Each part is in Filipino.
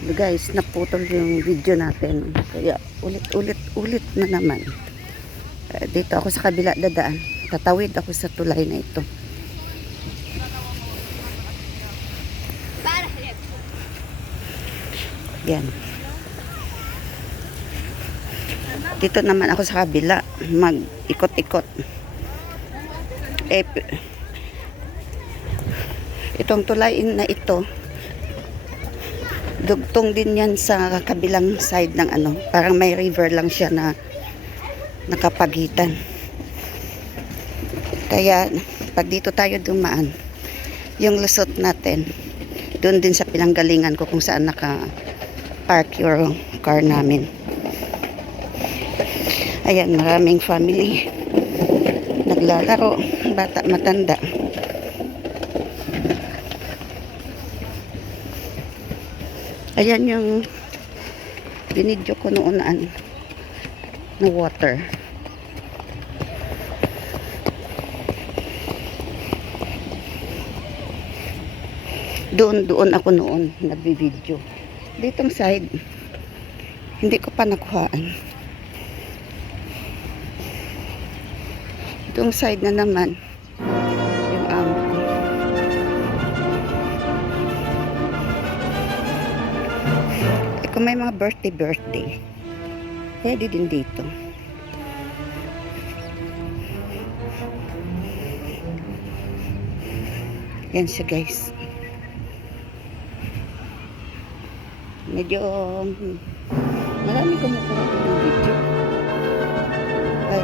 Guys, naputol yung video natin. Kaya ulit na naman. Dito ako sa kabila dadaan. Tatawid ako sa tulay na ito. Yan. Dito naman ako sa kabila. Mag-ikot-ikot. Itong tulay na ito, dugtong din yan sa kabilang side ng ano. Parang may river lang siya na nakapagitan. Kaya pag dito tayo dumaan, yung lusot natin doon din sa pinanggalingan ko kung saan naka-park yung car namin. Ayan, maraming family naglalaro, bata, matanda. Ayan yung binidyo ko noon na water. Doon ako noon nagbi-video. Ditong side hindi ko pa nakuhaan. Itong side na naman yung amo ko. Kung may mga birthday pwede din dito. Yan siya guys. Medyo marami kumukuha din ng video. Ay,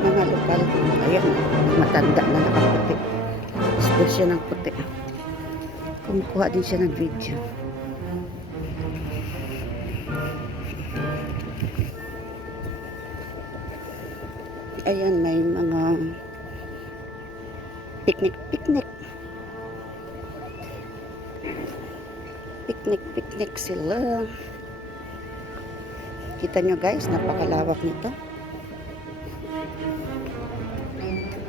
mga lokal. Ayan, matanda na nakaputi. Gusto siya ng puti. Kumukuha din siya ng video. Ayan, may mga picnic. Picnic sila. Kita nyo guys, napakalawak nito.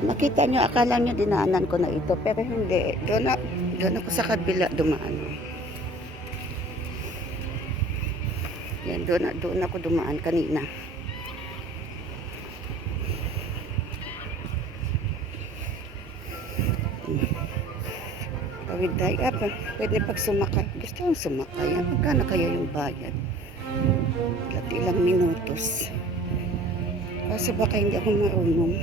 Makita nyo, akala nyo dinaanan ko na ito, pero hindi. Doon ako sa kabila dumaan. Yan, doon ako dumaan kanina. Tawid tayo. Pwede pag sumakay. Gusto kong sumakay. Magkano kaya yung bayad? Ilang minutos. Kaso baka hindi ako marunong.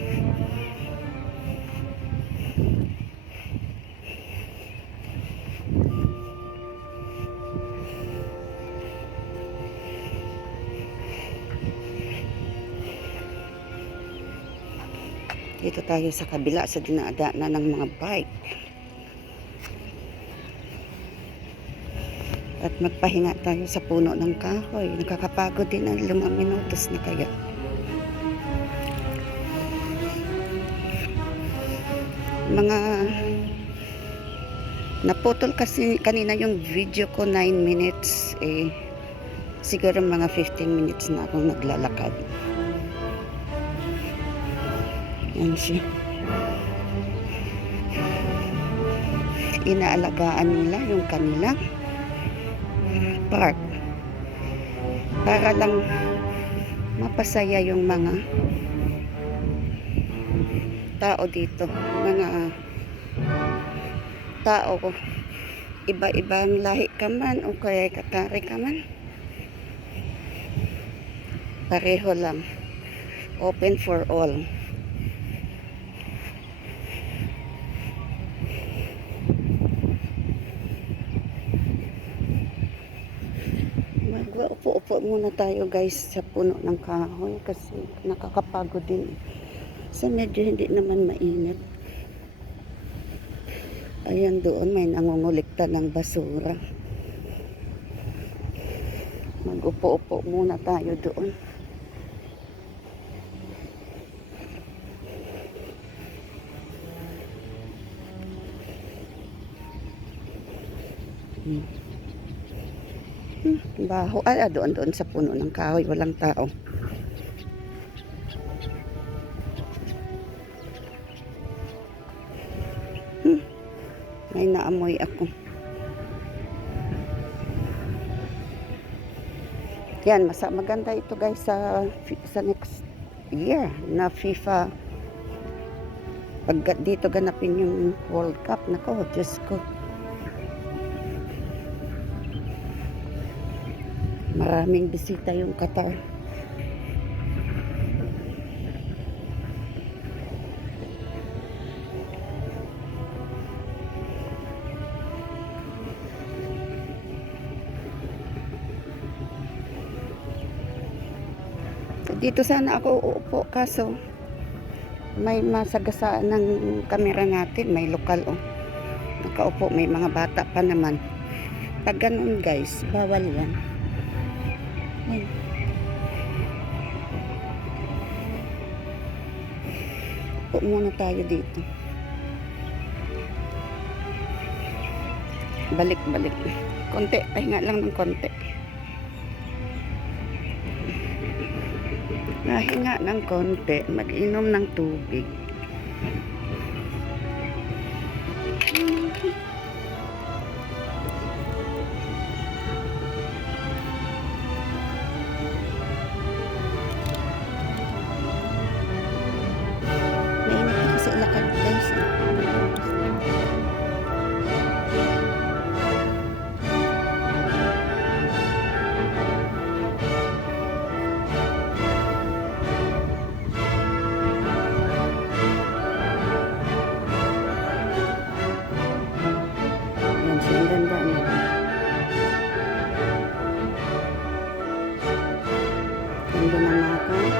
Dito tayo sa kabila sa dinadaanan ng mga bike. At magpahinga tayo sa puno ng kahoy. Nakakapagod din ang 5 minutos na kaya. Mga naputol kasi kanina yung video ko 9 minutes. Siguro mga 15 minutes na akong naglalakad. Yan siya. Inaalagaan nila yung kanilang park para lang mapasaya yung mga tao dito, mga tao iba-ibang lahi ka man o kaya katari ka man, pareho lang, open for all. Upo muna tayo guys sa puno ng kahoy kasi nakakapagod din. So medyo hindi naman mainit. Ayan, doon may nangungulikta ng basura. Mag-upo-upo muna tayo doon. Baho. Doon sa puno ng kahoy. Walang tao. May naamoy ako. Yan, maganda ito guys sa next year na FIFA. Pag dito ganapin yung World Cup, nako, Diyos ko. Maraming bisita yung Qatar. Dito sana ako uupo kaso may masagasaan ng kamera natin, may lokal nakaupo, may mga bata pa naman. Pag ganun guys, bawal yan. Yan. Upo muna tayo dito. Balik. Konti, pahinga lang ng konti. Nahinga ng konti, mag-inom ng tubig. Mainit na kasi ilakad guys. Ang ganda niya. Ganda ng mga kahoy.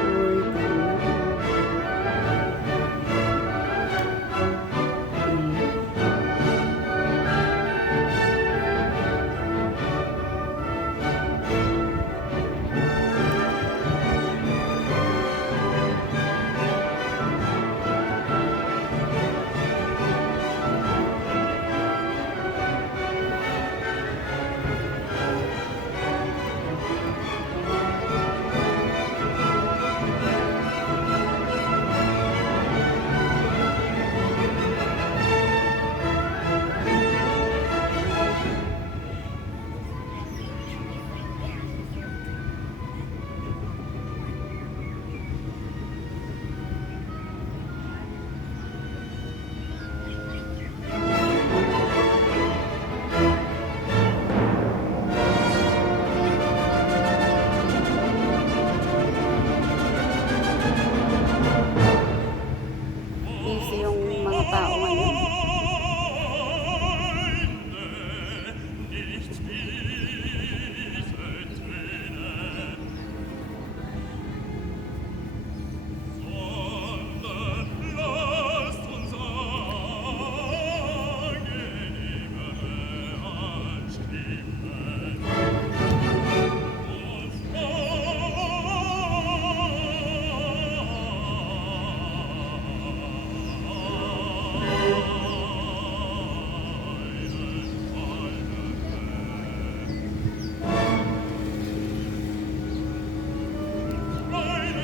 Busy yung mga tao ngayon.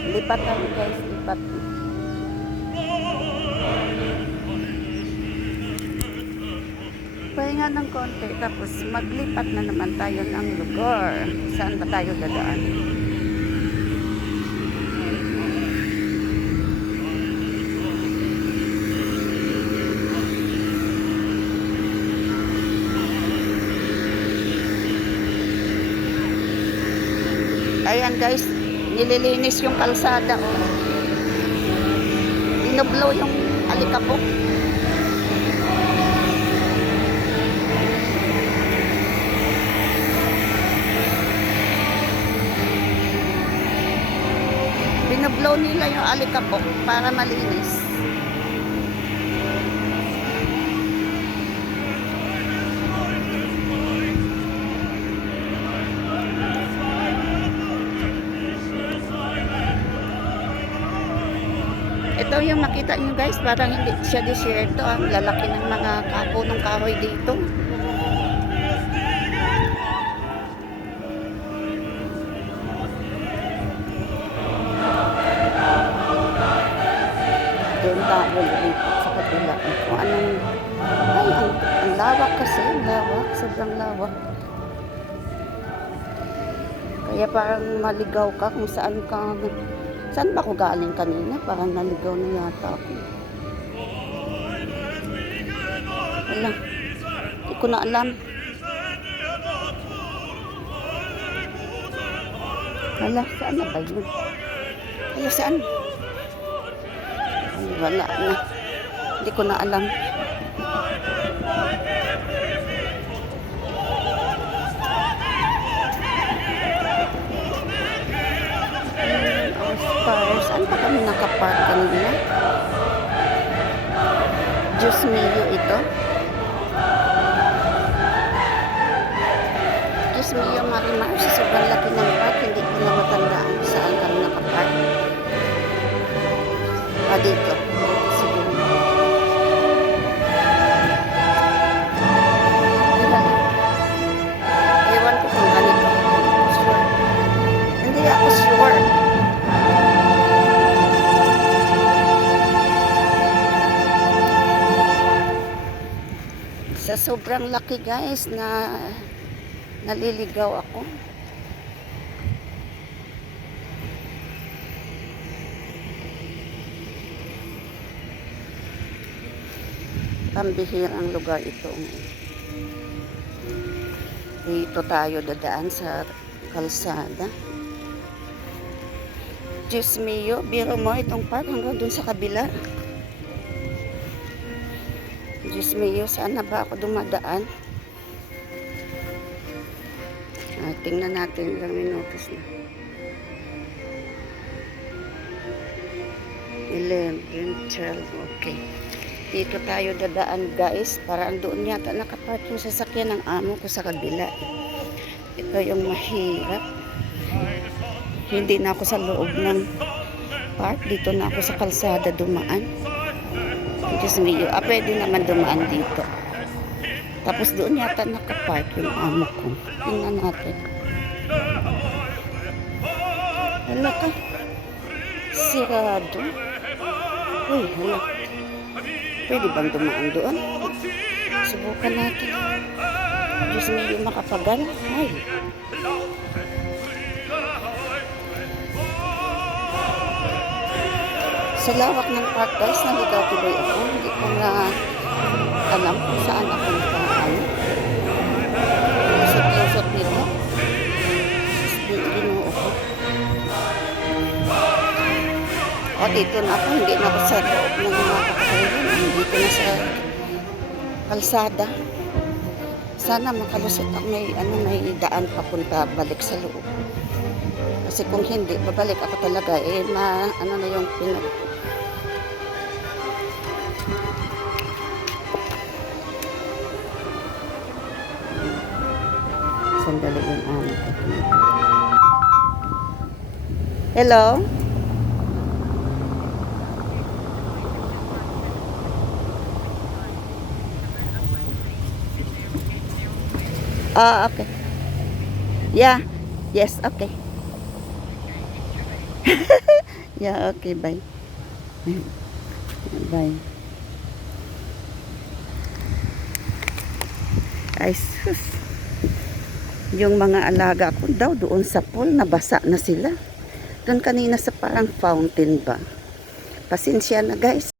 Lipat tayo guys, lipat. Pahinga ng konti, tapos maglipat na naman tayo ng lugar. Saan ba tayo dadaan? Ayan guys, nililinis yung kalsada. Binublo yung alikabok. Binublo nila yung alikabok para malinis. Ito yung makita nyo guys, parang hindi siya desierto. Ang lalaki ng mga punong kahoy dito. Doon tayo dito sa kabila. Kung anong, ay, ang lawak kasi, lawak, sobrang lawak. Kaya parang maligaw ka kung saan ka. Saan ba ako galing kanina? Parang naligaw na yata ako. Wala. Hindi ko na alam. Wala. Saan na ba yun? Kaya saan? Ay, wala na. Hindi ko na alam. Aspire. Saan pa kami nakapark kanina? Diyos mio ito. Diyos mio, Marimar. Sa sobrang laki ng park, hindi ko na matandaan saan kami nakapark. Dito. Siguro. Ewan ko kung ganito. Sure. Hindi ako sure. Sa sobrang laki guys na naliligaw ako. Pambihirang lugar ito. Dito tayo dadaan sa kalsada. Diyos mio, biro mo itong park hanggang dun sa kabila. Diyos mio, saan na ba ako dumadaan? Tingnan natin ilang minutos na. 11, 12, okay. Dito tayo dadaan guys. Parang doon yata nakapark yung sasakyan ng amo ko sa kabila. Ito yung mahirap. Hindi na ako sa loob ng park. Dito na ako sa kalsada dumaan. Diyos mio. Pwede naman dumaan dito. Tapos doon yata nakapark yung amo ko. Tingnan natin. Hala ka. Sirado. Uy, hala. Pwede bang dumaan doon? Subukan natin. Diyos mio, makapagal. Ay. Sa lawak ng park guys, naligaw tuloy ako. Hindi ko na alam kung saan ako nakaan. Lusot-lusot nito. Ginoo ko. Dito na ako. Hindi na ako sa loob ng mga kakaroon. Dito na sa kalsada. Sana makalusot ako. May daan papunta balik sa loob. Kasi kung hindi, babalik ako talaga. Ano na yung sandali yung amo ko. Hello? Okay. Yeah. Yes, okay. Yeah, okay, bye. Bye. Ay, sus. Yung mga alaga ko daw doon sa pool, nabasa na sila. Doon kanina sa parang fountain ba. Pasensya na guys.